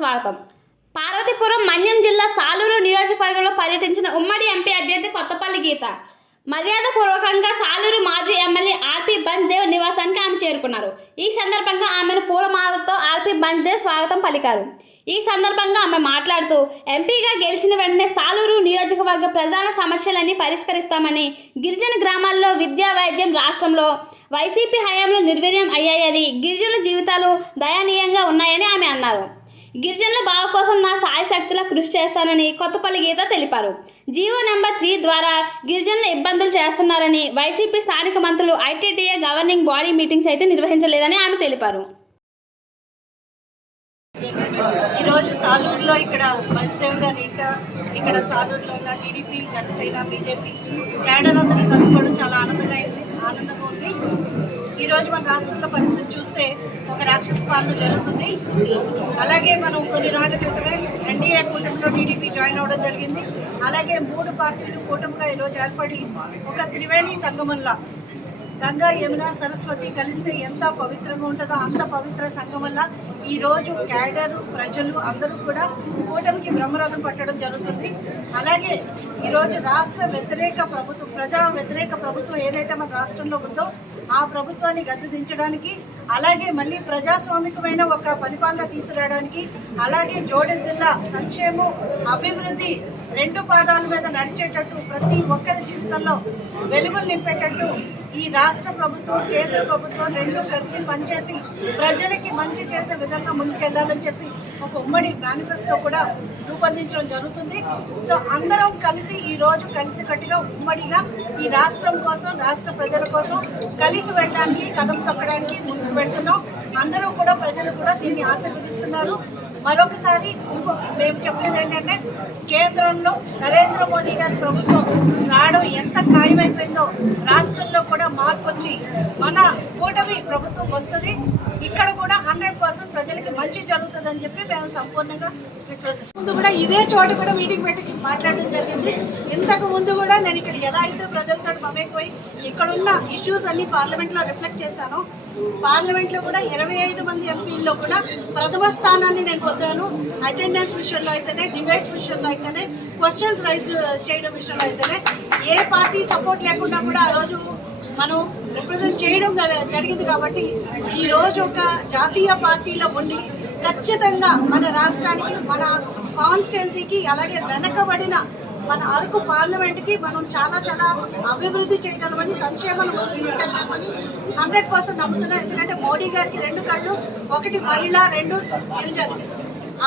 స్వాగతం. పార్వతీపురం మన్యం జిల్లా సాలూరు నియోజకవర్గంలో పర్యటించిన ఉమ్మడి ఎంపీ అభ్యర్థి కొత్తపల్లి గీత. మర్యాదపూర్వకంగా సాలూరు మాజీ ఎమ్మెల్యే ఆర్పి బంద్దేవ్ నివాసానికి ఆమె చేరుకున్నారు. ఈ సందర్భంగా ఆమెను పూలమాలతో ఆర్పి బంద్దేవ్ స్వాగతం పలికారు. ఈ సందర్భంగా ఆమె మాట్లాడుతూ ఎంపీగా గెలిచిన వెంటనే సాలూరు నియోజకవర్గ ప్రధాన సమస్యలన్నీ పరిష్కరిస్తామని గిరిజన గ్రామాల్లో విద్యా వైద్యం రాష్ట్రంలో వైసీపీ హయాంలో నిర్వీర్యం అయ్యాయని గిరిజనుల జీవితాలు దయనీయంగా ఉన్నాయని ఆమె అన్నారు. గిరిజనుల బావ కోసం నా సాయశక్తిలా కృషి చేస్తానని కొత్తపల్లి గీత తెలిపారు. జీవో నెంబర్ త్రీ ద్వారా గిరిజనుల ఇబ్బందులు చేస్తున్నారని వైసీపీ స్థానిక మంత్రులు ఐటీటీఏ గవర్నింగ్ బాడీ మీటింగ్స్ అయితే నిర్వహించలేదని ఆమె తెలిపారు. ఈరోజు సాలూరులో ఇక్కడ మంచిదేవ్ గారి ఇంట ఇక్కడ సాలూరులో ఉన్న టీడీపీ జనసేన బీజేపీ క్యాడర్ అందరూ కలుసుకోవడం చాలా ఆనందంగా అయింది. ఆనందంగా ఉంది. ఈరోజు మన రాష్ట్రంలో పరిస్థితి చూస్తే ఒక రాక్షస పాలన జరుగుతుంది. అలాగే మనం కొన్ని రోజుల క్రితమే ఎన్డీఏ కూటమిలో టీడీపీ జాయిన్ అవ్వడం జరిగింది. అలాగే మూడు పార్టీలు కూటమిగా ఈరోజు ఏర్పడి ఒక త్రివేణి సంగమంలా గంగా యమున సరస్వతి కలిస్తే ఎంత పవిత్రంగా ఉంటుందో అంత పవిత్ర సంఘం వల్ల ఈరోజు క్యాడరు ప్రజలు అందరూ కూడా కూటమికి బ్రహ్మరథం పట్టడం జరుగుతుంది. అలాగే ఈరోజు రాష్ట్ర వ్యతిరేక ప్రభుత్వం ప్రజా వ్యతిరేక ప్రభుత్వం ఏదైతే మన రాష్ట్రంలో ఉందో ఆ ప్రభుత్వాన్ని గద్దెదించడానికి అలాగే మళ్ళీ ప్రజాస్వామికమైన ఒక పరిపాలన తీసుకురావడానికి అలాగే జోడెద్దుల సంక్షేమం అభివృద్ధి రెండు పాదాల మీద నడిచేటట్టు ప్రతి ఒక్కరి జీవితంలో వెలుగులు నింపేటట్టు ఈ రాష్ట్ర ప్రభుత్వం కేంద్ర ప్రభుత్వం రెండు కలిసి పనిచేసి ప్రజలకి మంచి చేసే విధంగా ముందుకెళ్ళాలని చెప్పి ఒక ఉమ్మడి మేనిఫెస్టో కూడా రూపొందించడం జరుగుతుంది. సో అందరం కలిసి ఈ రోజు కలిసికట్టుగా ఉమ్మడిగా ఈ రాష్ట్రం కోసం రాష్ట్ర ప్రజల కోసం కలిసి వెళ్ళడానికి కదం తొక్కడానికి ముందుకు వెళ్తున్నాం. అందరూ కూడా ప్రజలు కూడా దీన్ని ఆశీర్వదిస్తున్నారు. మరొకసారి ఇంకో మేము చెప్పేది ఏంటంటే కేంద్రంలో నరేంద్ర మోదీ గారి ప్రభుత్వం రావడం ఎంత ఖాయమైపోయిందో రాష్ట్రంలో కూడా మార్పు వచ్చి మన కూటమి ప్రభుత్వం వస్తుంది. ఇక్కడ కూడా హండ్రెడ్ పర్సెంట్ ప్రజలకి మంచి జరుగుతుందని చెప్పి మేము సంపూర్ణంగా విశ్వసిస్తాం. ముందు కూడా ఇదే చోట కూడా మీటింగ్ పెట్టి మాట్లాడడం జరిగింది. ఇంతకు ముందు కూడా నేను ఇక్కడ ఎలా అయితే ప్రజలతో మమేకపోయి ఇక్కడ ఉన్న ఇష్యూస్ అన్ని పార్లమెంట్లో రిఫ్లెక్ట్ చేశాను పార్లమెంట్లో కూడా ఇరవై ఐదు మంది ఎంపీల్లో కూడా ప్రథమ స్థానాన్ని నేను పొందాను. అటెండెన్స్ విషయంలో అయితేనే డిబేట్స్ విషయంలో అయితేనే క్వశ్చన్స్ రైజ్ చేయడం విషయంలో అయితేనే ఏ పార్టీ సపోర్ట్ లేకుండా కూడా ఆ రోజు మనం రిప్రజెంట్ చేయడం జరిగింది కాబట్టి ఈ రోజు ఒక జాతీయ పార్టీలో ఉండి ఖచ్చితంగా మన రాష్ట్రానికి మన కాన్స్టిట్యున్సీకి అలాగే వెనకబడిన మన అరకు పార్లమెంట్కి మనం చాలా చాలా అభివృద్ధి చేయగలమని సంక్షేమాలు ముందు తీసుకెళ్ళగలమని హండ్రెడ్ పర్సెంట్ నమ్ముతున్నాం. ఎందుకంటే మోడీ గారికి రెండు కళ్ళు ఒకటి మహిళ రెండు గిరిజన.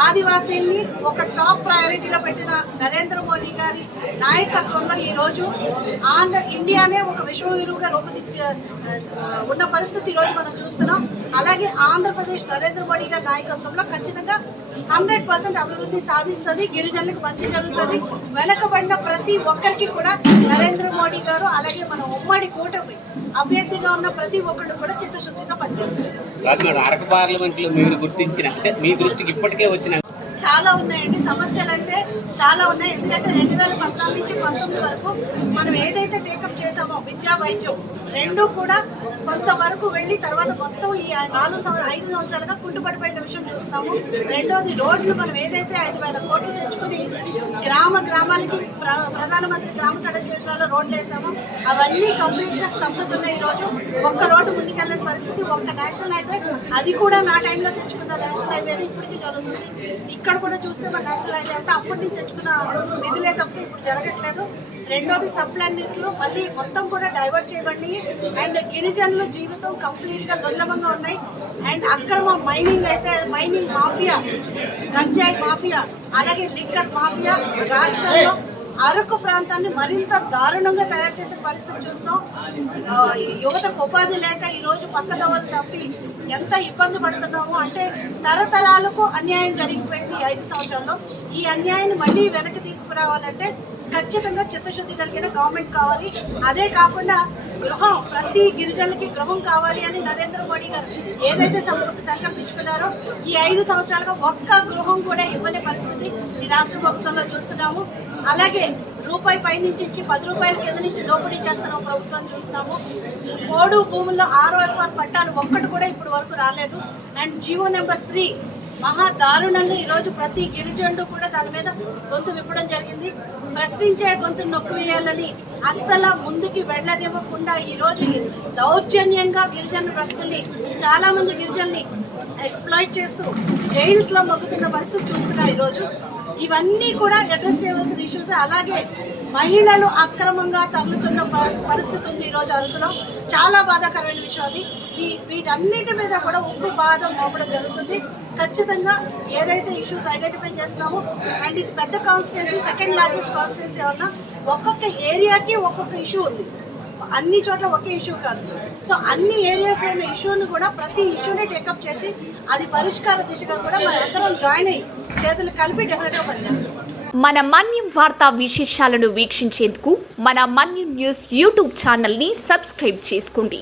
ఆదివాసీల్ని ఒక టాప్ ప్రయారిటీలో పెట్టిన నరేంద్ర మోడీ గారి నాయకత్వంలో ఈరోజు ఆంధ్ర ఇండియానే ఒక విశ్వగురువుగా రూపుదిద్ద ఉన్న పరిస్థితి ఈ రోజు మనం చూస్తున్నాం. అలాగే ఆంధ్రప్రదేశ్ నరేంద్ర మోడీ గారి నాయకత్వంలో ఖచ్చితంగా హండ్రెడ్ పర్సెంట్ అభివృద్ధి సాధిస్తుంది. గిరిజనులకు మంచి జరుగుతుంది. వెనకబడిన ప్రతి ఒక్కరికి కూడా నరేంద్ర మోడీ గారు అలాగే మన ఉమ్మడి కూటమి అభ్యర్థిగా ఉన్న ప్రతి ఒక్కళ్ళు కూడా చిత్తశుద్ధిగా పనిచేస్తారు అరకు పార్లమెంట్లో మీరు గుర్తించిన అంటే మీ దృష్టికి ఇప్పటికే వచ్చిన చాలా ఉన్నాయండి. సమస్యలు అంటే చాలా ఉన్నాయి. ఎందుకంటే రెండు వేల పద్నాలుగు నుంచి పంతొమ్మిది వరకు మనం ఏదైతే టేకప్ చేసామో విద్యా వైద్యం రెండు కూడా కొంతవరకు వెళ్ళి తర్వాత మొత్తం ఈ నాలుగు సంవ- ఐదు సంవత్సరాలుగా కుంటుపడిపోయిన విషయం చూస్తాము. రెండోది రోడ్లు మనం ఏదైతే ఐదు వేల కోట్లు తెచ్చుకుని గ్రామ గ్రామాలకి ప్ర- ప్రధానమంత్రి గ్రామ సడక్ యోజనలో రోడ్లు వేసాము. అవన్నీ కంప్లీట్గా స్తంభతున్నాయి ఈరోజు. ఒక్క రోడ్డు ముందుకెళ్ళని పరిస్థితి ఒక్క నేషనల్ హైవే అది కూడా నా టైంలో తెచ్చుకున్న నేషనల్ హైవే ఇప్పటికీ జరుగుతుంది. ఇక్కడ కూడా చూస్తే మన నేషనల్ హైవే అంతా అప్పటి నుంచి తెచ్చుకున్న నిధులే తప్పితే ఇప్పుడు జరగట్లేదు. రెండోది సప్లన్నింటిలో మళ్ళీ మొత్తం కూడా డైవర్ట్ చేయబడి అండ్ గిరిజనుల జీవితం కంప్లీట్గా దుర్లభంగా ఉన్నాయి. అండ్ అక్రమ మైనింగ్ అయితే మైనింగ్ మాఫియా గంజాయి మాఫియా అలాగే లిక్కర్ మాఫియా రాష్ట్రంలో అరకు ప్రాంతాన్ని మరింత దారుణంగా తయారు చేసే పరిస్థితి చూస్తాం యువతకు ఉపాధి లేక ఈరోజు పక్కదవలు తప్పి ఎంత ఇబ్బంది పడుతున్నామో అంటే తరతరాలకు అన్యాయం జరిగిపోయింది ఐదు సంవత్సరాల్లో ఈ అన్యాయాన్ని మళ్ళీ వెనక్కి తీసుకురావాలంటే ఖచ్చితంగా చిత్తశుద్ధి కలిగిన గవర్నమెంట్ కావాలి. అదే కాకుండా గృహం ప్రతి గిరిజనులకి గృహం కావాలి అని నరేంద్ర మోడీ గారు ఏదైతే సంకల్పించుకున్నారో ఈ ఐదు సంవత్సరాలుగా ఒక్క గృహం కూడా ఇవ్వని పరిస్థితి ఈ రాష్ట్ర ప్రభుత్వంలో చూస్తున్నాము. అలాగే రూపాయి పై నుంచి ఇచ్చి పది రూపాయల కింద నుంచి దోపిడీ చేస్తున్న ప్రభుత్వం చూస్తున్నాము. మూడు భూముల్లో ఆర్ఓఎఫ్ఆర్ పట్టాలు ఒక్కటి కూడా ఇప్పటి వరకు రాలేదు. అండ్ జియో నెంబర్ త్రీ మహా దారుణంగా ఈరోజు ప్రతి గిరిజనుడు కూడా దాని మీద గొంతు విప్పడం జరిగింది. ప్రశ్నించే గొంతు నొక్కి వేయాలని అస్సలు ముందుకి వెళ్ళనివ్వకుండా ఈరోజు దౌర్జన్యంగా గిరిజన భక్తుల్ని చాలా మంది గిరిజనుల్ని ఎక్స్ప్లాయిట్ చేస్తూ జైల్స్లో మొగ్గుతున్న పరిస్థితి చూస్తున్నా ఈరోజు ఇవన్నీ కూడా అడ్రస్ చేయవలసిన ఇష్యూస్ అలాగే మహిళలు అక్రమంగా తగులుతున్న ప- పరిస్థితి ఉంది ఈరోజు అరకులో చాలా బాధాకరమైన విషయం అది. వీ- వీటన్నిటి మీద కూడా ఉప్పు బాధ మోపడం జరుగుతుంది. ఖచ్చితంగా ఏదైతే ఇష్యూస్ ఐడెంటిఫై చేస్తున్నామో అండ్ ఇది పెద్ద కాన్స్టిట్యున్సీ సెకండ్ లార్జెస్ట్ కాన్స్టిట్యున్సీ ఏమన్నా ఒక్కొక్క ఏరియాకి ఒక్కొక్క ఇష్యూ ఉంది. అన్ని చోట్ల ఒకే ఇష్యూ కాదు. సో అన్ని ఏరియాస్లో ఉన్న ఇష్యూని కూడా ప్రతి ఇష్యూని టేకప్ చేసి అది పరిష్కార దిశగా కూడా మనందరం అందరం జాయిన్ అయ్యి చేతులు కలిపి డెఫినెట్గా పనిచేస్తాం. మన మన్యం వార్తా విశేషాలను వీక్షించేందుకు మన మన్యం న్యూస్ యూట్యూబ్ ఛానల్ని సబ్స్క్రైబ్ చేసుకోండి.